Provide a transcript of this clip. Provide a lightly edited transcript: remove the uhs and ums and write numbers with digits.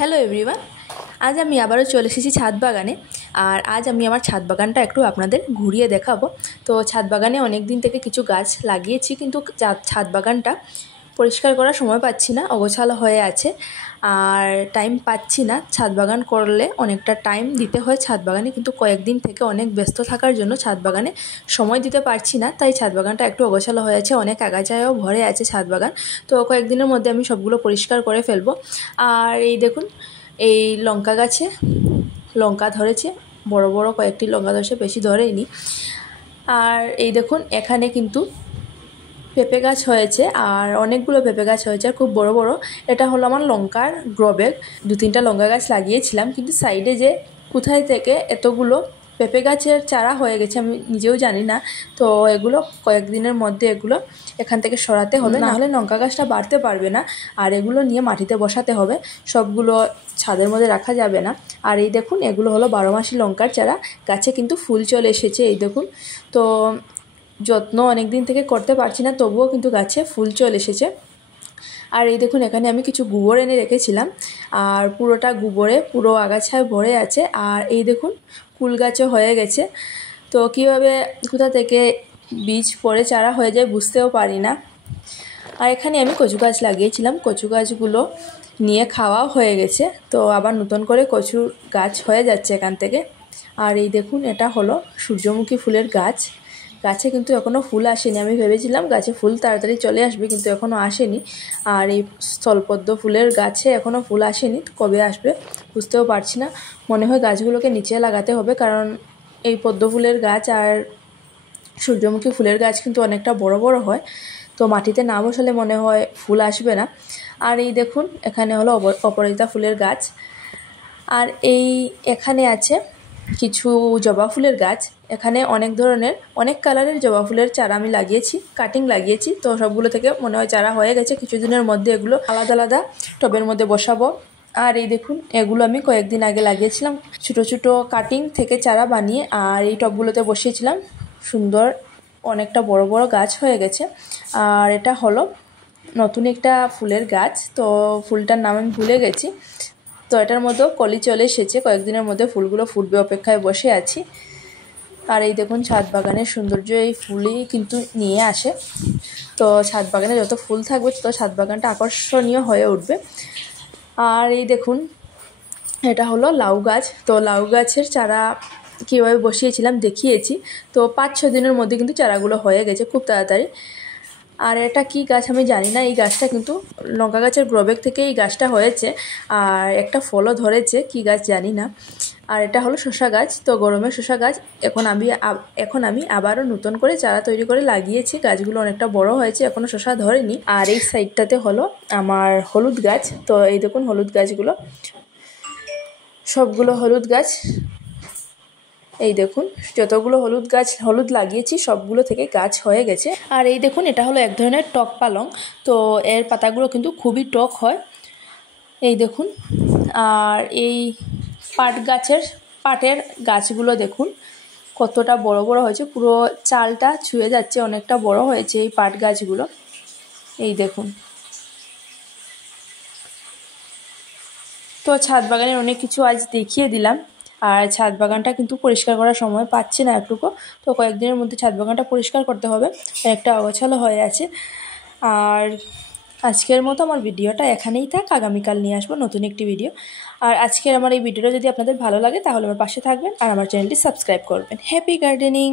Hello everyone, আজ আমি আবারও চলে এসেছি ছাদ বাগানে। আর আজ আমি আমার ছাদ বাগানটা একটু আপনাদের ঘুরিয়ে দেখাবো। তো ছাদ বাগানে অনেক দিন থেকে কিছু গাছ লাগিয়েছি, কিন্তু ছাদ বাগানটা পরিষ্কার করার সময় পাচ্ছি না, অগোছালো হয়ে আছে আর টাইম পাচ্ছি না। ছাদ বাগান করলে অনেকটা টাইম দিতে হয় ছাদ বাগানে, কিন্তু কয়েকদিন থেকে অনেক ব্যস্ত থাকার জন্য ছাদ বাগানে সময় দিতে পারছি না। তাই ছাদ বাগানটা একটু অগোছালো হয়ে আছে, অনেক আগাছায়াও ভরে আছে ছাদ বাগান। তো কয়েকদিনের মধ্যে আমি সবগুলো পরিষ্কার করে ফেলবো। আর এই দেখুন, এই লঙ্কা গাছে লঙ্কা ধরেছে, বড় বড় কয়েকটি লঙ্কা ধরেছে, বেশি ধরেনি। আর এই দেখুন, এখানে কিন্তু পেঁপে গাছ হয়েছে আর অনেকগুলো পেঁপে গাছ হয়েছে, খুব বড় বড়। এটা হলো আমার লঙ্কার গ্রো ব্যাগ। 2-3টা লঙ্কা গাছ লাগিয়েছিলাম, কিন্তু সাইডে যে কোথায় থেকে এতগুলো পেঁপে গাছের চারা হয়ে গেছে আমি নিজেও জানি না। তো এগুলো কয়েকদিনের মধ্যে এগুলো এখান থেকে সরাতে হবে, না হলে লঙ্কা গাছটা বাড়তে পারবে না। আর এগুলো নিয়ে মাটিতে বসাতে হবে, সবগুলো ছাদের মধ্যে রাখা যাবে না। আর এই দেখুন, এগুলো হলো 12 মাসি লঙ্কার চারা। গাছে কিন্তু ফুল চলে এসেছে, এই দেখুন। তো যত্ন অনেক দিন থেকে করতে পারছি না, তবুও কিন্তু গাছে ফুল চলে এসেছে। আর এই দেখুন, এখানে আমি কিছু গোবর এনে রেখেছিলাম, আর পুরোটা গোবরে পুরো আগাছায় ভরে আছে। আর এই দেখুন, কুল গাছও হয়ে গেছে। তো কীভাবে কোথা থেকে বীজ পড়ে চারা হয়ে যায় বুঝতেও পারি না। আর এখানে আমি কচু গাছ লাগিয়েছিলাম, কচু গাছগুলো নিয়ে খাওয়াও হয়ে গেছে। তো আবার নতুন করে কচু গাছ হয়ে যাচ্ছে এখান থেকে। আর এই দেখুন, এটা হলো সূর্যমুখী ফুলের গাছ। গাছে কিন্তু এখনও ফুল আসেনি। আমি ভেবেছিলাম গাছে ফুল তাড়াতাড়ি চলে আসবে, কিন্তু এখনও আসেনি। আর এই স্থলপদ্ম ফুলের গাছে এখনও ফুল আসেনি, কবে আসবে বুঝতেও পারছি না। মনে হয় গাছগুলোকে নিচে লাগাতে হবে, কারণ এই পদ্ম ফুলের গাছ আর সূর্যমুখী ফুলের গাছ কিন্তু অনেকটা বড় বড় হয়। তো মাটিতে না বসালে মনে হয় ফুল আসবে না। আর এই দেখুন, এখানে হলো অপরাজিতা ফুলের গাছ। আর এখানে আছে কিছু জবা ফুলের গাছ। এখানে অনেক ধরনের, অনেক কালারের জবা ফুলের চারা আমি লাগিয়েছি, কাটিং লাগিয়েছি। তো সবগুলো থেকে মনে হয় চারা হয়ে গেছে, কিছুদিনের মধ্যে এগুলো আলাদা আলাদা টবের মধ্যে বসাবো। আর এই দেখুন, এগুলো আমি কয়েকদিন আগে লাগিয়েছিলাম, ছোটো ছোটো কাটিং থেকে চারা বানিয়ে আর এই টবগুলোতে বসিয়েছিলাম। সুন্দর অনেকটা বড় বড় গাছ হয়ে গেছে। আর এটা হলো নতুন একটা ফুলের গাছ, তো ফুলটার নাম আমি ভুলে গেছি। তো এটার মধ্যেও কলি চলে এসেছে, কয়েকদিনের মধ্যে ফুলগুলো ফুটবে অপেক্ষায় বসে আছি। আর এই দেখুন, ছাদ বাগানের সৌন্দর্য এই ফুলই কিন্তু নিয়ে আসে। তো ছাদ বাগানে যত ফুল থাকবে তত ছাদ বাগানটা আকর্ষণীয় হয়ে উঠবে। আর এই দেখুন, এটা হলো লাউ গাছ। তো লাউ গাছের চারা কীভাবে বসিয়েছিলাম দেখিয়েছি। তো 5-6 দিনের মধ্যে কিন্তু চারাগুলো হয়ে গেছে খুব তাড়াতাড়ি। আর এটা কি গাছ আমি জানি না, এই গাছটা কিন্তু লঙ্কা গাছের গ্রোব্যাগ থেকে এই গাছটা হয়েছে, আর একটা ফলও ধরেছে, কি গাছ জানি না। আর এটা হলো শসা গাছ। তো গরমের শসা গাছ এখন আমি আবারও নতুন করে চারা তৈরি করে লাগিয়েছি। গাছগুলো অনেকটা বড় হয়েছে, এখনও শসা ধরেনি। আর এই সাইডটাতে হলো আমার হলুদ গাছ। তো এই দেখুন, হলুদ গাছগুলো সবগুলো হলুদ গাছ। এই দেখুন, যতগুলো হলুদ লাগিয়েছি সবগুলো থেকে গাছ হয়ে গেছে। আর এই দেখুন, এটা হলো এক ধরনের টক পালং। তো এর পাতাগুলো কিন্তু খুবই টক হয়, এই দেখুন। আর এই পাটের গাছগুলো দেখুন কতটা বড় বড় হয়েছে, পুরো চালটা ছুঁয়ে যাচ্ছে, অনেকটা বড় হয়েছে এই পাট গাছগুলো, এই দেখুন। তো ছাদ বাগানের অনেক কিছু আজ দেখিয়ে দিলাম। আর ছাদ বাগানটা কিন্তু পরিষ্কার করার সময় পাচ্ছি না একটুকু। তো কয়েকদিনের মধ্যে ছাদ বাগানটা পরিষ্কার করতে হবে, একটা অগোছালো হয়ে আছে। আর আজকের মতো আমার ভিডিওটা এখানেই থাক, আগামীকাল নিয়ে আসবো নতুন একটি ভিডিও। আর আজকের আমার এই ভিডিওটা যদি আপনাদের ভালো লাগে তাহলে আমার পাশে থাকবেন আর আমার চ্যানেলটি সাবস্ক্রাইব করবেন। Happy gardening.